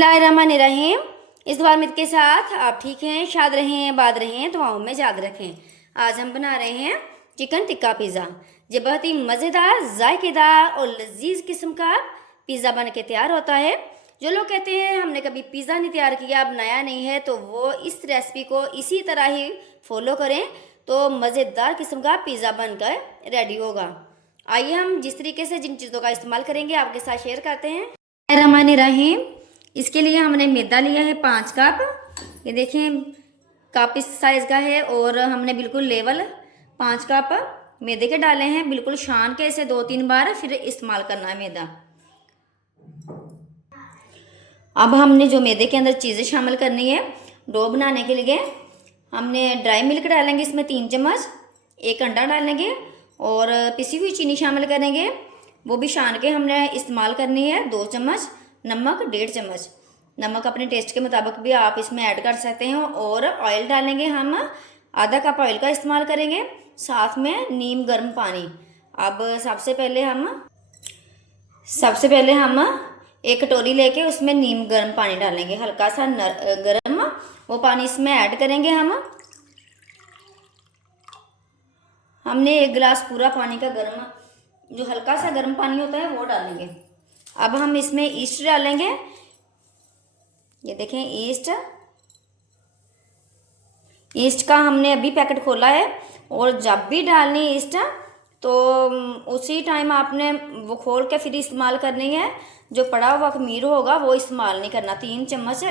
बिस्मिल्लाहिर्रहमानिर्रहीम। इस दुआ उम्मीद के साथ आप ठीक हैं, शाद रहें, आबाद रहें, दुआओं में याद रखें। आज हम बना रहे हैं चिकन टिक्का पिज़्ज़ा। ये बहुत ही मज़ेदार, जायकेदार और लजीज किस्म का पिज़्ज़ा बन के तैयार होता है। जो लोग कहते हैं हमने कभी पिज़्ज़ा नहीं तैयार किया, बनाया नहीं है, तो वो इस रेसिपी को इसी तरह ही फॉलो करें तो मज़ेदार किस्म का पिज़्ज़ा बनकर रेडी होगा। आइए हम जिस तरीके से जिन चीज़ों का इस्तेमाल करेंगे आपके साथ शेयर करते हैं। रहमानिर्रहीम। इसके लिए हमने मैदा लिया है 5 कप। ये देखें कप इस साइज़ का है और हमने बिल्कुल लेवल 5 कप मैदे के डाले हैं। बिल्कुल छान के इसे 2-3 बार फिर इस्तेमाल करना है मैदा। अब हमने जो मैदे के अंदर चीज़ें शामिल करनी है डो बनाने के लिए, हमने ड्राई मिल्क डालेंगे इसमें 3 चम्मच, 1 अंडा डालेंगे और पिसी हुई चीनी शामिल करेंगे, वो भी छान के हमने इस्तेमाल करनी है। 2 चम्मच नमक, 1.5 चम्मच नमक अपने टेस्ट के मुताबिक भी आप इसमें ऐड कर सकते हैं। और ऑयल डालेंगे, हम आधा कप ऑयल का इस्तेमाल करेंगे, साथ में नीम गर्म पानी। अब सबसे पहले हम एक कटोरी लेके उसमें नीम गर्म पानी डालेंगे, हल्का सा गर्म वो पानी इसमें ऐड करेंगे। हमने 1 गिलास पूरा पानी का गर्म, जो हल्का सा गर्म पानी होता है वो डालेंगे। अब हम इसमें ईस्ट डालेंगे। ये देखें ईस्ट का हमने अभी पैकेट खोला है। और जब भी डालनी ईस्ट तो उसी टाइम आपने वो खोल के फिर इस्तेमाल करनी है। जो पड़ा हुआ खमीर होगा वो इस्तेमाल नहीं करना। 3 चम्मच,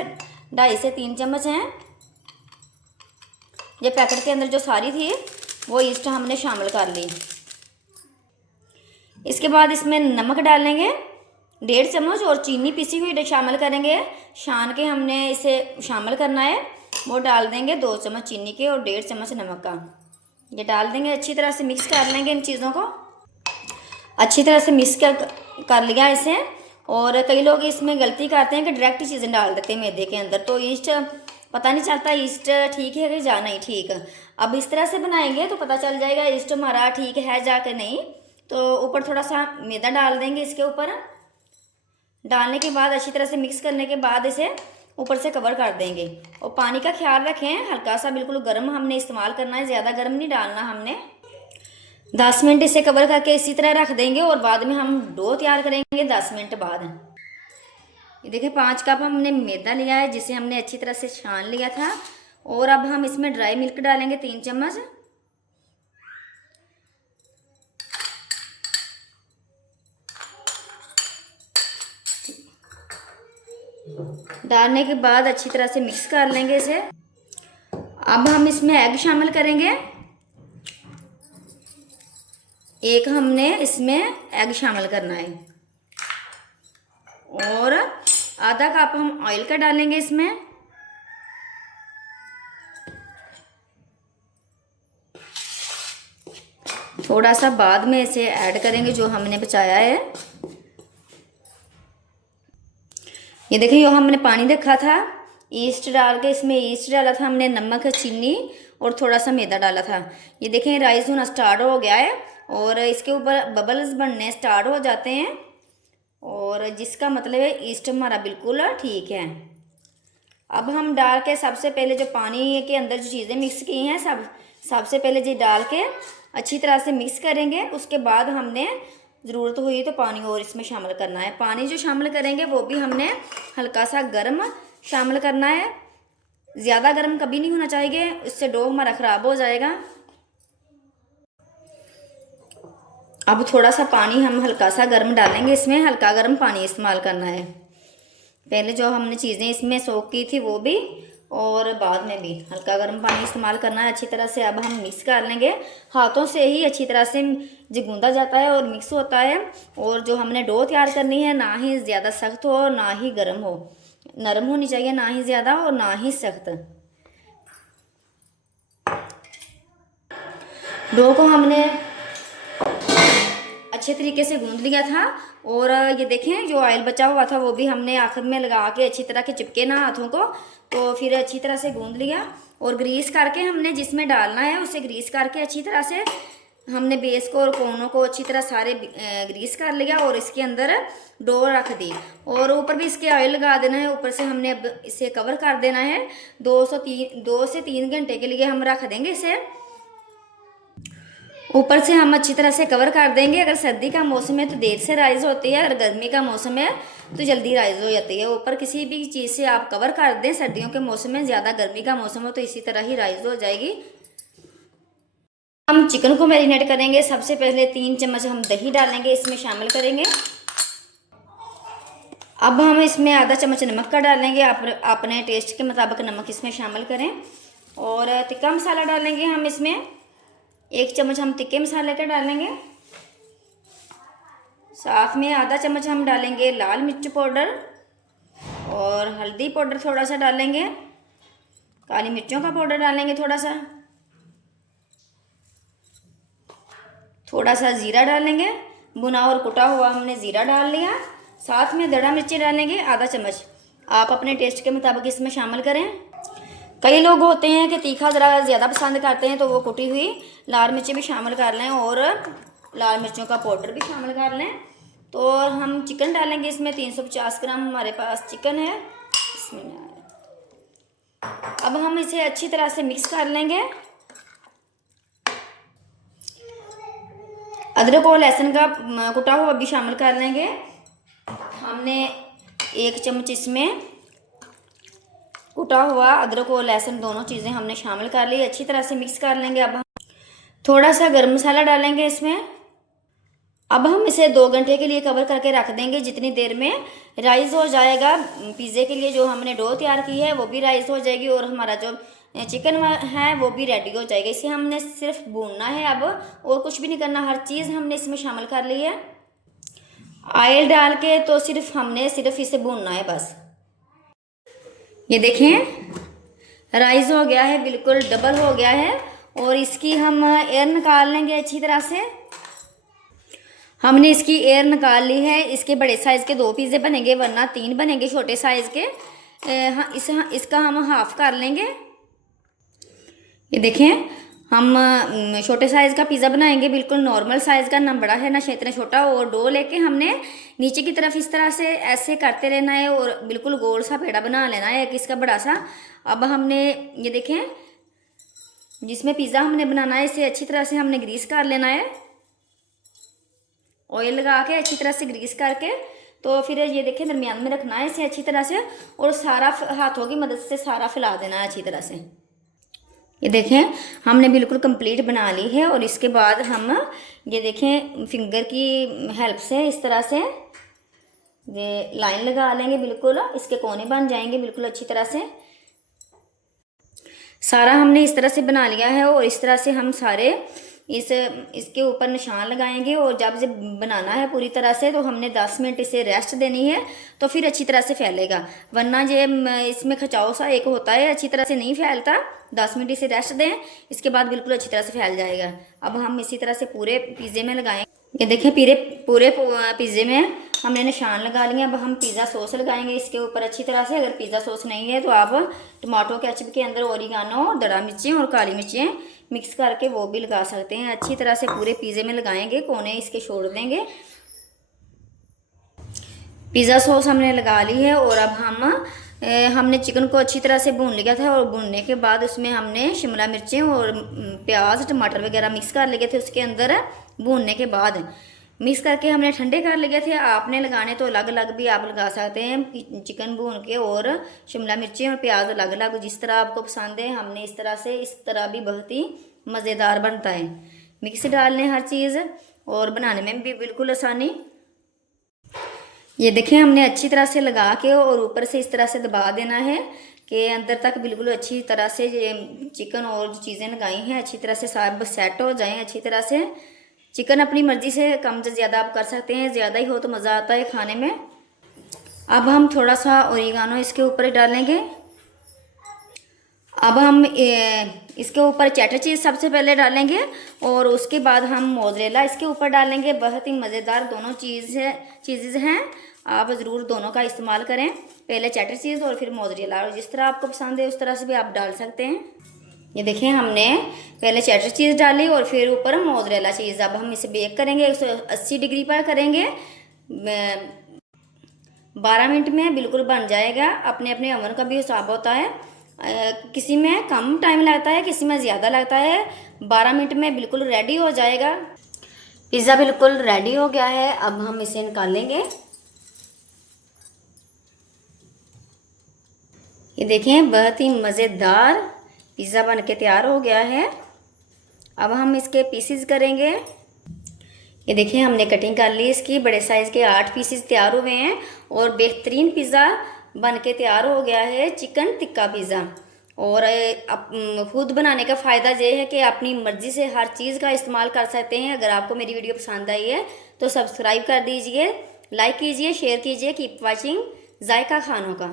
2.5 से 3 चम्मच हैं। ये पैकेट के अंदर जो सारी थी वो ईस्ट हमने शामिल कर ली। इसके बाद इसमें नमक डालेंगे 1.5 चम्मच और चीनी पिसी हुई शामिल करेंगे। छान के हमने इसे शामिल करना है, वो डाल देंगे 2 चम्मच चीनी के और 1.5 चम्मच नमक का। ये डाल देंगे, अच्छी तरह से मिक्स कर लेंगे। इन चीज़ों को अच्छी तरह से मिक्स कर लिया इसे। और कई लोग इसमें गलती करते हैं कि डायरेक्ट चीज़ें डाल देते हैं मैदे के अंदर, तो ईस्ट पता नहीं चलता ईस्ट ठीक है कि जा नहीं ठीक। अब इस तरह से बनाएंगे तो पता चल जाएगा ईस्ट हमारा ठीक है जाकर नहीं। तो ऊपर थोड़ा सा मैदा डाल देंगे। इसके ऊपर डालने के बाद अच्छी तरह से मिक्स करने के बाद इसे ऊपर से कवर कर देंगे। और पानी का ख्याल रखें, हल्का सा बिल्कुल गर्म हमने इस्तेमाल करना है, ज़्यादा गर्म नहीं डालना हमने। 10 मिनट इसे कवर करके इसी तरह रख देंगे और बाद में हम डो तैयार करेंगे 10 मिनट बाद। ये देखिए 5 कप हमने मैदा लिया है जिसे हमने अच्छी तरह से छान लिया था। और अब हम इसमें ड्राई मिल्क डालेंगे 3 चम्मच। डालने के बाद अच्छी तरह से मिक्स कर लेंगे इसे। अब हम इसमें एग शामिल करेंगे। 1 हमने इसमें एग शामिल करना है और आधा कप हम ऑयल का डालेंगे इसमें। थोड़ा सा बाद में इसे ऐड करेंगे जो हमने बचाया है। ये देखिए जो हमने पानी रखा था ईस्ट डाल के, इसमें ईस्ट डाला था हमने, नमक, चीनी और थोड़ा सा मैदा डाला था। ये देखें राइस होना स्टार्ट हो गया है और इसके ऊपर बबल्स बनने स्टार्ट हो जाते हैं, और जिसका मतलब है ईस्ट हमारा बिल्कुल ठीक है। अब हम डाल के सबसे पहले जो पानी के अंदर जो चीज़ें मिक्स की हैं सबसे पहले जी डाल के अच्छी तरह से मिक्स करेंगे। उसके बाद हमने ज़रूरत हुई तो पानी और इसमें शामिल करना है। पानी जो शामिल करेंगे वो भी हमने हल्का सा गर्म शामिल करना है, ज़्यादा गर्म कभी नहीं होना चाहिए, इससे डो हमारा ख़राब हो जाएगा। अब थोड़ा सा पानी हम हल्का सा गर्म डालेंगे, इसमें हल्का गर्म पानी इस्तेमाल करना है। पहले जो हमने चीज़ें इसमें सोक की थी वो भी, और बाद में भी हल्का गर्म पानी इस्तेमाल करना है अच्छी तरह से। अब हम मिक्स कर लेंगे, हाथों से ही अच्छी तरह से जो गूंदा जाता है और मिक्स होता है। और जो हमने डो तैयार करनी है ना ही ज़्यादा सख्त हो और ना ही गर्म हो, नरम होनी चाहिए, ना ही ज़्यादा और ना ही सख्त। डो को हमने अच्छे तरीके से गूंद लिया था। और ये देखें जो ऑयल बचा हुआ था वो भी हमने आखिर में लगा के अच्छी तरह के चिपके ना हाथों को, तो फिर अच्छी तरह से गूंद लिया। और ग्रीस करके हमने जिसमें डालना है उसे ग्रीस करके अच्छी तरह से हमने बेस को और कोनों को अच्छी तरह सारे ग्रीस कर लिया और इसके अंदर डो रख दी और ऊपर भी इसके ऑयल लगा देना है। ऊपर से हमने अब इसे कवर कर देना है। 2 से 3 घंटे के लिए हम रख देंगे इसे। ऊपर से हम अच्छी तरह से कवर कर देंगे। अगर सर्दी का मौसम है तो देर से राइज़ होती है, अगर गर्मी का मौसम है तो जल्दी राइज़ हो जाती है। ऊपर किसी भी चीज़ से आप कवर कर दें सर्दियों के मौसम में, ज़्यादा गर्मी का मौसम हो तो इसी तरह ही राइज़ हो जाएगी। हम चिकन को मैरिनेट करेंगे। सबसे पहले 3 चम्मच हम दही डालेंगे, इसमें शामिल करेंगे। अब हम इसमें आधा चम्मच नमक का डालेंगे। आप अपने टेस्ट के मुताबिक नमक इसमें शामिल करें। और तिक्का मसाला डालेंगे हम इसमें 1 चम्मच हम तिक्के मसाले का डालेंगे। साथ में आधा चम्मच हम डालेंगे लाल मिर्च पाउडर और हल्दी पाउडर थोड़ा सा डालेंगे। काली मिर्चों का पाउडर डालेंगे थोड़ा सा ज़ीरा डालेंगे। भुना और कुटा हुआ हमने ज़ीरा डाल लिया। साथ में दड़ा मिर्ची डालेंगे आधा चम्मच। आप अपने टेस्ट के मुताबिक इसमें शामिल करें। कई लोग होते हैं कि तीखा ज़रा ज़्यादा पसंद करते हैं तो वो कुटी हुई लाल मिर्ची भी शामिल कर लें और लाल मिर्चों का पाउडर भी शामिल कर लें। तो हम चिकन डालेंगे इसमें। 350 ग्राम हमारे पास चिकन है इसमें। अब हम इसे अच्छी तरह से मिक्स कर लेंगे। अदरक और लहसुन का कुटा हुआ भी शामिल कर लेंगे। हमने 1 चम्मच इसमें कुटा हुआ अदरक और लहसुन दोनों चीज़ें हमने शामिल कर ली। अच्छी तरह से मिक्स कर लेंगे। अब हम थोड़ा सा गर्म मसाला डालेंगे इसमें। अब हम इसे 2 घंटे के लिए कवर करके रख देंगे। जितनी देर में राइज़ हो जाएगा, पिज़्ज़े के लिए जो हमने डो तैयार की है वो भी राइज़ हो जाएगी और हमारा जो चिकन है वो भी रेडी हो जाएगा। इसे हमने सिर्फ भूनना है अब, और कुछ भी नहीं करना। हर चीज़ हमने इसमें शामिल कर ली है। ऑयल डाल के तो सिर्फ इसे भूनना है बस। ये देखें राइज़ हो गया है, बिल्कुल डबल हो गया है। और इसकी हम एयर निकाल लेंगे अच्छी तरह से। हमने इसकी एयर निकाल ली है। इसके बड़े साइज़ के 2 पिज़्ज़े बनेंगे, वरना 3 बनेंगे छोटे साइज़ के। इसका हम हाफ़ कर लेंगे। ये देखें हम छोटे साइज़ का पिज़्ज़ा बनाएंगे, बिल्कुल नॉर्मल साइज़ का, ना बड़ा है ना इतना छोटा। और डो लेके हमने नीचे की तरफ इस तरह से ऐसे करते रहना है और बिल्कुल गोल सा पेड़ा बना लेना है एक इसका बड़ा सा। अब हमने ये देखें जिसमें पिज़्ज़ा हमने बनाना है इसे अच्छी तरह से हमने ग्रीस कर लेना है। ऑयल लगा के अच्छी तरह से ग्रीस करके तो फिर ये देखें दरमियान में रखना है इसे अच्छी तरह से, और सारा हाथों की मदद से सारा फैला देना है अच्छी तरह से। ये देखें हमने बिल्कुल कंप्लीट बना ली है। और इसके बाद हम ये देखें फिंगर की हेल्प से इस तरह से ये लाइन लगा लेंगे। बिल्कुल इसके कोने बन जाएंगे बिल्कुल अच्छी तरह से। सारा हमने इस तरह से बना लिया है और इस तरह से हम सारे इसके ऊपर निशान लगाएंगे। और जब बनाना है पूरी तरह से तो हमने 10 मिनट इसे रेस्ट देनी है, तो फिर अच्छी तरह से फैलेगा। वरना ये इसमें खचाव सा एक होता है, अच्छी तरह से नहीं फैलता। 10 मिनट इसे रेस्ट दें, इसके बाद बिल्कुल अच्छी तरह से फैल जाएगा। अब हम इसी तरह से पूरे पिज़्ज़े में लगाएं। ये देखिए पूरे पिज़्ज़े में हमने निशान लगा लिए। अब हम पिज़्ज़ा सॉस लगाएंगे इसके ऊपर अच्छी तरह से। अगर पिज़्ज़ा सॉस नहीं है तो आप टमाटो केचप के अंदर ओरिगानो, दड़ा मिर्चें और काली मिर्चें मिक्स करके वो भी लगा सकते हैं। अच्छी तरह से पूरे पिज़्ज़े में लगाएंगे, कोने इसके छोड़ देंगे। पिज़्ज़ा सॉस हमने लगा ली है। और अब हमने चिकन को अच्छी तरह से भून लिया था और भूनने के बाद उसमें हमने शिमला मिर्चें और प्याज टमाटर वगैरह मिक्स कर लिए थे उसके अंदर। भूनने के बाद मिक्स करके हमने ठंडे कर लिए थे। आपने लगाने तो अलग अलग भी आप लगा सकते हैं, चिकन भून के और शिमला मिर्चें और प्याज अलग अलग, जिस तरह आपको पसंद है। हमने इस तरह भी बहुत ही मज़ेदार बनता है। मिक्स डाल लें हर चीज़ और बनाने में भी बिल्कुल आसानी। ये देखें हमने अच्छी तरह से लगा के और ऊपर से इस तरह से दबा देना है कि अंदर तक बिल्कुल अच्छी तरह से चिकन और जो चीज़ें लगाई हैं अच्छी तरह से सब सेट हो जाएं अच्छी तरह से। चिकन अपनी मर्ज़ी से कम से ज़्यादा आप कर सकते हैं, ज़्यादा ही हो तो मज़ा आता है खाने में। अब हम थोड़ा सा ओरिगानो इसके ऊपर डालेंगे। अब हम इसके ऊपर चेडर चीज़ सबसे पहले डालेंगे और उसके बाद हम मोज़रेला इसके ऊपर डालेंगे। बहुत ही मज़ेदार दोनों चीज़ें हैं, आप ज़रूर दोनों का इस्तेमाल करें। पहले चेडर चीज़ और फिर मोज़रेला, और जिस तरह आपको पसंद है उस तरह से भी आप डाल सकते हैं। ये देखिए हमने पहले चेडर चीज़ डाली और फिर ऊपर मोज़रेला चीज़। अब हम इसे बेक करेंगे 180 डिग्री पर करेंगे। 12 मिनट में बिल्कुल बन जाएगा। अपने अपने ओवन का भी हिसाब होता है, किसी में कम टाइम लगता है, किसी में ज़्यादा लगता है। 12 मिनट में बिल्कुल रेडी हो जाएगा। पिज़्ज़ा बिल्कुल रेडी हो गया है। अब हम इसे निकालेंगे। ये देखें बहुत ही मज़ेदार पिज़्ज़ा बन के तैयार हो गया है। अब हम इसके पीसीज करेंगे। ये देखिए हमने कटिंग कर ली इसकी। बड़े साइज़ के 8 पीसीज तैयार हुए हैं और बेहतरीन पिज़्ज़ा बन के तैयार हो गया है, चिकन टिक्का पिज़्ज़ा। और खुद बनाने का फ़ायदा ये है कि अपनी मर्ज़ी से हर चीज़ का इस्तेमाल कर सकते हैं। अगर आपको मेरी वीडियो पसंद आई है तो सब्सक्राइब कर दीजिए, लाइक कीजिए, शेयर कीजिए। कीप वॉचिंग जायका खानों का।